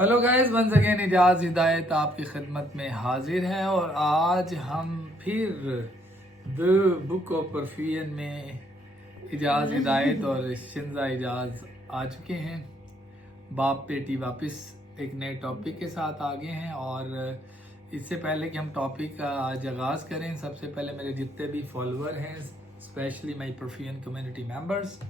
Hello guys, once again Ijaz Hidayat आपकी खिदमत में हाजिर है और आज हम फिर द बुक ऑफ परफ्यून में इजाज़ हिदायत और शिंजा इजाज़ आ चुके हैं। बाप बेटी वापस एक नए टॉपिक के साथ आ गए हैं। और इससे पहले कि हम टॉपिक का आज आगाज़ करें, सबसे पहले मेरे जितने भी फॉलोअर हैं, specially my perfume community members,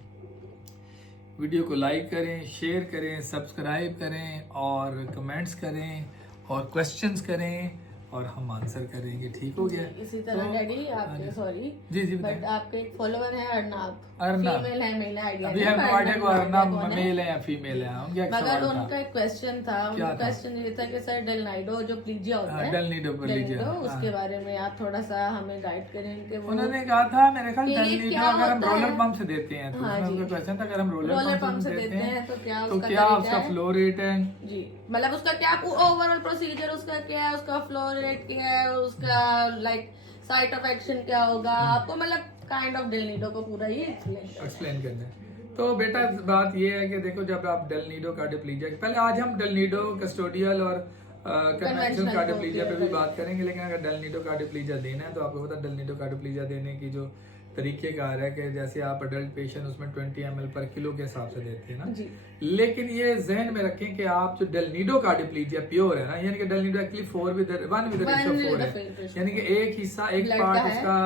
video को लाइक करें, शेयर करें, सब्सक्राइब करें और कमेंट्स करें और क्वेश्चंस करें और हम आंसर करेंगे। ठीक हो गया? इसी तरह डैडी आपके सॉरी जी बट आपके एक फॉलोवर है अर्नाब, अर्नाब। फीमेल है मेल है आइडिया अभी हम आइडिया को अर्नाब मेल है या फीमेल है, उनका एक मगर सवाल था। उनका एक क्वेश्चन था। क्या था? क्वेश्चन ये था कि सर डेल नाइडो जो प्लीजिया होता है, डेल नीडो पर लीजिए। उसके बारे में आप थोड़ा सा हमें गाइड करें कि वो उन्होंने कहा था, मेरे ख्याल कि डेल ये नीडो क्या अगर हम होता रोलर है? पंप से देते हैं तो हाँ उसमें जी। उनका क्वेश्चन था, अगर हम रोलर रोलर पंप पंप से से देते हैं तो क्या तो उसका क्या तरीका उसका है? फ्लो रेट है? जी, मतलब उसका क्या ओवरऑल प्रोसीजर उसका क्या है, उसका फ्लो रेट क्या है, उसका लाइक साइट ऑफ एक्शन क्या होगा, आपको मतलब काइंड ऑफ डेल नीडो को पूरा ही एक्सप्लेन करना है। तो बेटा बात ये है कि देखो, जब आप डेल नीडो कार्डियोप्लीजिया, पहले आज हम डेल नीडो कस्टोडियल और कन्वेंशनल कार्डियोप्लीजिया पे भी बात करेंगे, लेकिन अगर डेल नीडो कार्डियोप्लीजिया देना है तो आपको पता डेल नीडो कार्डियोप्लीजिया देने की जो तरीकेकार है कि जैसे आप अडल्ट पेशेंट उसमें 20 ml पर किलो के हिसाब से देते हैं ना जी। लेकिन ये जहन में रखें कि आप जो डेल नीडो कार्डियोप्लीजिया प्योर है ना, यानी कि Del Nido actually 4 with 1 with ratio 4 है, यानी कि एक हिस्सा एक Blood पार्ट का है। उसका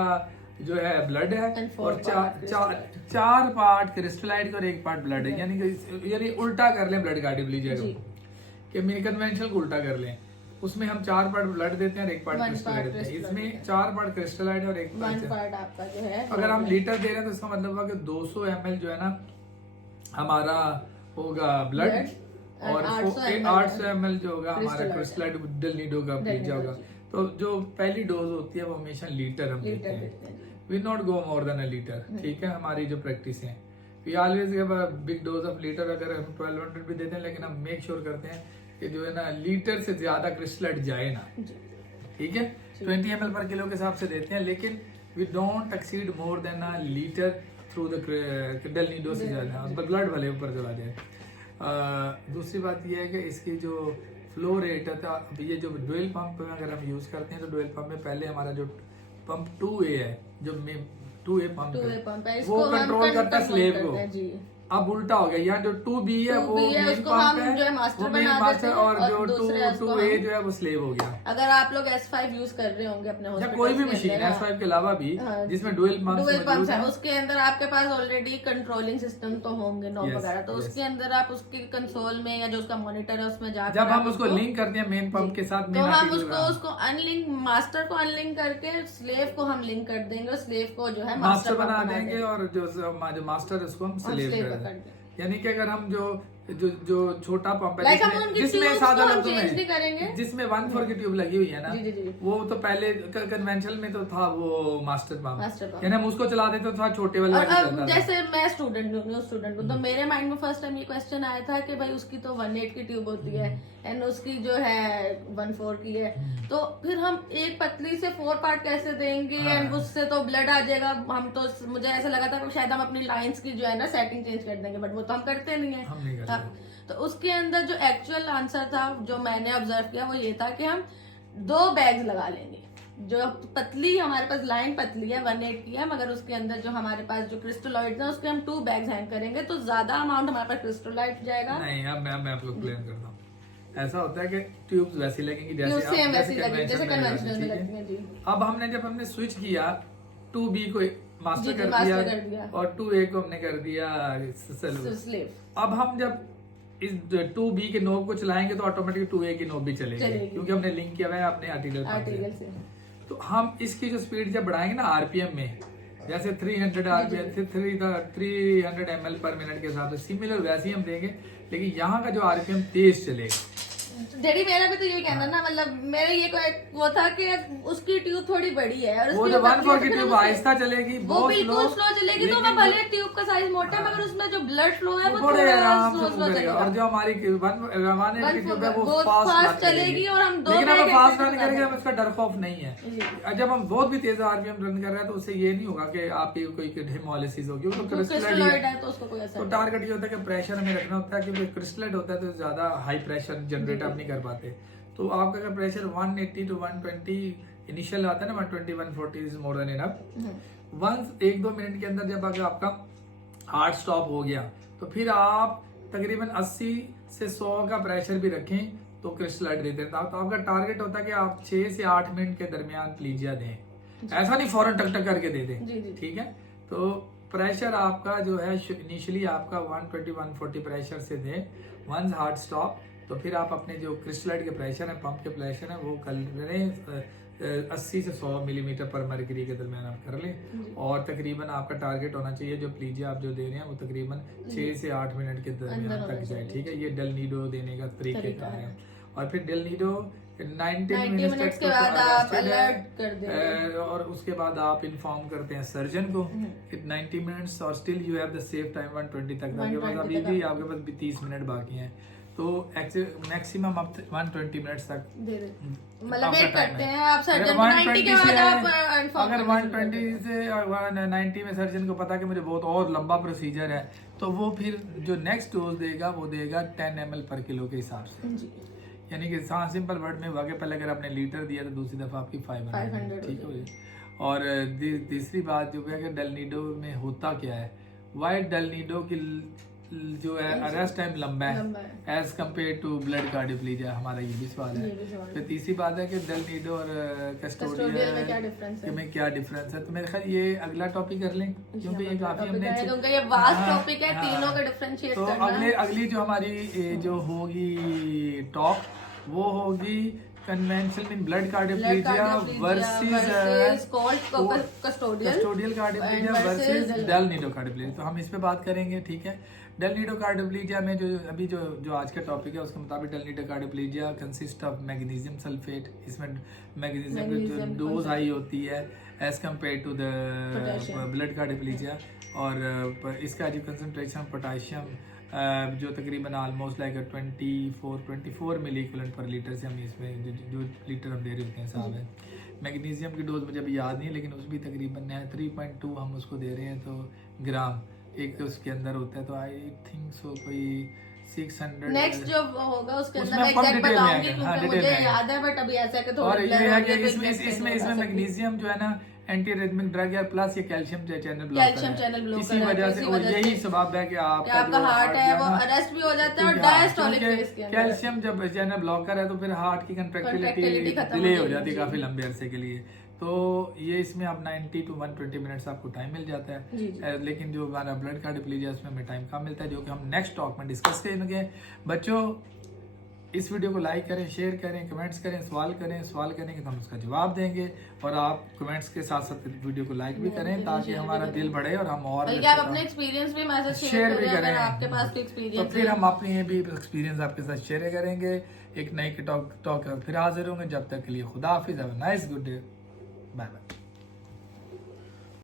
जो है ब्लड है And 4 और part चार पार्ट क्रिस्टलाइट और एक पार्ट ब्लड है, यानी उल्टा कर लें ब्लड कार्डियोप्लीजिया को कि मेरी कन्वेंशनल को उल्टा कर लें। उसमें हम 4 पार्ट ब्लड देते हैं और 1 पार्ट क्रिस्टलाइट देते हैं। इसमें 4 पार्ट क्रिस्टलाइट और 1 पार्ट आपका जो है। अगर हम लीटर दे रहे हैं तो इसका मतलब हुआ कि 200 ml जो है ना हमारा होगा ब्लड और 800 ml जो होगा हमारा क्रिस्टलाइट डेल नीडो का प्लीजिया होगा। तो जो पहली डोज होती है वो हमेशा लीटर हम देते हैं, we not go more than a litre. ठीक है, हमारी जो प्रैक्टिस है we always give a big dose of litre. अगर हम 1200 भी देते हैं लेकिन हम मेक श्योर करते हैं कि जो है ना लीटर से ज्यादा क्रिस्टलाइट जाए ना। ठीक है, 20 ml पर किलो के हिसाब से देते हैं, लेकिन we don't exceed more than a litre through the Del Nido से ज्यादा ब्लड वाले ऊपर चला जाए। दूसरी बात यह है कि इसकी जो फ्लो रेट है, तो ये जो डुअल पंप में अगर हम यूज करते हैं तो डुअल पंप में पहले हमारा जो पंप 2A है, जो 2A पंप है वो कंट्रोल करता है स्लेव को। अब उल्टा हो गया, यहाँ जो 2B है वो मेन पंप है, वो मेन मास्टर, और जो 2A जो है वो स्लेव हो गया। अगर आप लोग S5 यूज कर रहे होंगे अपने या कोई भी मशीन है S5 के अलावा भी जिसमें डुअल पंप है, उसके अंदर आपके पास ऑलरेडी कंट्रोलिंग सिस्टम तो होंगे नॉब वगैरह, तो उसके अंदर आप उसके कंसोल में या जो उसका मॉनिटर है उसमें जाकर जब हम उसको लिंक करते हैं मेन पंप के साथ, तो हम उसको अनलिंक मास्टर को अनलिंक करके स्लेव को हम लिंक कर देंगे और स्लेव को जो है मास्टर बना देंगे और जो मास्टर है उसको हम स्लेव कर देंगे। यानी कि अगर हम जो छोटा पंप है जिसमें सादा लफ्जों में जिसमें 1/4 की ट्यूब लगी हुई है ना, वो तो पहले कन्वेंशनल में तो था वो मास्टर पंप, यानी हम उसको चला देते तो था छोटे वाले। जैसे मैं स्टूडेंट हूँ तो मेरे माइंड में फर्स्ट टाइम ये क्वेश्चन आया था कि भाई उसकी तो 1/8 की ट्यूब होती है एंड उसकी जो है 1/4 की है, तो फिर हम एक पतली से 4 पार्ट कैसे देंगे एंड उससे तो ब्लड आ जाएगा। हम तो मुझे ऐसा लगा था कि शायद हम अपनी लाइंस की जो है ना सेटिंग चेंज कर देंगे, बट वो तो हम करते नहीं है। तो उसके अंदर जो एक्चुअल आंसर था जो मैंने ऑब्जर्व किया वो ये था कि हम 2 बैग्स लगा लेंगे। जो पतली हमारे पास लाइन पतली है 1/8 की है, मगर उसके अंदर जो हमारे पास जो क्रिस्टलाइट है उसके हम 2 बैग्स हैंग करेंगे तो ज्यादा अमाउंट हमारे पास क्रिस्टलाइट जाएगा। नहीं, अब मैं आपको क्लेम करता हूँ, ऐसा होता है कि ट्यूब्स वैसी लगेंगी जैसे कन्वेंशनल में लगती हैं। जी, अब हमने स्विच किया 2B को मास्टर कर दिया और 2A को हमने कर दिया स्लेव। अब हम जब इस 2B के नोब को चलाएंगे तो ऑटोमेटिक 2A की नोब भी चलेगी क्योंकि हमने लिंक किया हुआ है अपने आर्टिकल से। तो हम इसकी जो स्पीड जब बढ़ाएंगे ना आरपीएम में, जैसे 300 आरपीएम 300 ml पर मिनट के हिसाब से सिमिलर वैसे ही हम देंगे, लेकिन यहाँ का जो आरपीएम तेज चलेगा। डैडी मेरा भी तो यही कहना ना, मतलब मेरा ये वो था कि उसकी ट्यूब थोड़ी बड़ी है और वो जो 1/4 की ट्यूब आहिस्ता चलेगी, वो बिल्कुल स्लो चलेगी, तो मैं भले ट्यूब का साइज मोटा है मगर उसमें जो ब्लड फ्लो है वो बड़े थोड़ा आराम स्लो से स्लो करेगा। चलेगा। और जो हमारी 1/8 की ट्यूब है वो फास्ट चलेगी और हम लेकिन अगर फास्ट रन करेंगे हमें उसका डर खौफ नहीं है। जब हम बहुत भी तेज आरपीएम रन कर रहे हैं तो उससे ये नहीं होगा कि आपकी कोई हेमोलिसिस होगी, वो तो क्रिस्टलाइट है तो उसको कोई असर तो टारगेट ये होता है कि प्रेशर हमें रखना होता है, क्योंकि क्रिस्टलाइट होता है तो ज्यादा हाई प्रेशर जनरेट आप नहीं कर पाते। तो आपका अगर प्रेशर 180 to 120 इनिशियल आता है ना, 120 140 is more than enough. Once 1-2 minute के अंदर जब अगर आपका हार्ट स्टॉप हो गया तो फिर आप तकरीबन 80 से 100 का प्रेशर भी रखें तो क्रिस्टलाइट देते हैं। तो आपका टारगेट होता है कि आप 6 से 8 मिनट के दरमियान प्लीजिया दें, ऐसा नहीं फौरन टक टक करके दे दें, ठीक है। तो प्रेशर आपका जो है इनिशियली आपका 120-140 प्रेशर से दें। वंस हार्ट स्टॉप तो फिर आप अपने जो क्रिस्टलाइट के प्रेशर है, पंप के प्रेशर है, वो कर लें 80 से 100 मिलीमीटर पर मरकरी के दरमियान आप कर लें। और तकरीबन आपका टारगेट होना चाहिए जो प्लीजिया आप जो दे रहे हैं वो तकरीबन 6 से 8 मिनट के दरमियान तक जाए, ठीक है। ये डेल नीडो देने का तरीका है। और फिर डेल नीडो 90 मिनट्स के बाद आप अलर्ट कर दें और उसके बाद आप इन्फॉर्म करते हैं सर्जन को 90 मिनट्स और still you have the safe time 120 तक। आपके पास अभी भी आपके पास भी 30 मिनट बाकी हैं, तो मैक्सिमम आप 120 मिनट्स तक मतलब वेट करते हैं आप सर्जन को 90 के बाद आप अगर 120 से 90 में सर्जन को पता कि मुझे बहुत और लंबा प्रोसीजर है तो वो फिर जो नेक्स्ट डोज देगा वो देगा 10 ml पर किलो के हिसाब से। यानी कि सिंपल वर्ड में हुआ कि पहले अगर आपने लीटर दिया तो दूसरी दफा आपकी 500, ठीक है। और तीसरी बात जो है कि डेल नीडो में होता क्या है, वाइट डेल नीडो की जो है अरेस्ट टाइम लंबा है एज कम्पेयर टू ब्लड कार्डियोप्लीजिया, हमारा ये भी सवाल है। फिर तीसरी बात है कि डेल नीडो और कस्टोडियल में क्या डिफरेंस है। तो मेरे ख्याल ये अगला टॉपिक कर लें क्योंकि ये काफी हमने ये वास्ट टॉपिक है, तीनों का डिफरेंशिएट तो अगली जो हमारी जो होगी टॉक वो होगी conventional in blood cardioplegia versus Custodiol cardioplegia versus del Nido cardioplegia. तो हम इस पे बात करेंगे, ठीक है। डेल नीडो कार्डियोप्लीजिया में जो अभी जो आज का टॉपिक है उसके मुताबिक del Nido cardioplegia consist of magnesium sulphate. इसमें मैग्नीशियम की जो डोज हाई होती है as compare to the blood cardioplegia. और इसका जो कंसंट्रेशन पोटाशियम जो तकरीबन almost like 24 milliequivalent per litre से हम इसमें जो लीटर हम दे रहे होते हैं साहब है। मैग्नीशियम की डोज मुझे अभी याद नहीं लेकिन उस भी तकरीबन 3.2 हम उसको दे रहे हैं तो ग्राम एक उसके अंदर होता है। तो आई थिंक सो कोई 600 नेक्स्ट जो होगा उसके अंदर मैं एग्जैक्ट बताऊंगी क्योंकि मुझे याद है बट अभी ऐसा है कि थोड़ा और ये है कि इसमें मैग्नीशियम जो है ना एंटी रिदमिक ड्रग है प्लस ये कैल्शियम चैनल ब्लॉकर है। इसी वजह से और यही सबब है कि आपका हार्ट है वो अरेस्ट भी हो जाता है और डायस्टोलिक फेज के अंदर कैल्शियम जब चैनल ब्लॉकर है तो फिर हार्ट की कंट्रैक्टिलिटी डिले हो जाती है काफी लंबे अरसे के लिए। तो ये इसमें आप 90 to 120 मिनट्स आपको टाइम मिल जाता है। लेकिन जो हमारा ब्लड कार्डियोप्लीजिया उसमें हमें टाइम कम मिलता है जो कि हम नेक्स्ट टॉक में डिस्कस करेंगे। बच्चों इस वीडियो को लाइक करें, शेयर करें, कमेंट्स करें, सवाल करेंगे तो हम उसका जवाब देंगे। और आप कमेंट्स के साथ साथ वीडियो को लाइक भी करें ताकि हमारा दिल बढ़े और हम और आप अपने एक्सपीरियंस भी हमारे साथ शेयर भी करें। आपके पास भी एक्सपीरियंस तो फिर हम अपने भी एक्सपीरियंस आपके साथ शेयर करेंगे। एक नई टॉक फिर हाजिर होंगे। जब तक के लिए खुदा हाफिज़, have a nice good day, bye bye.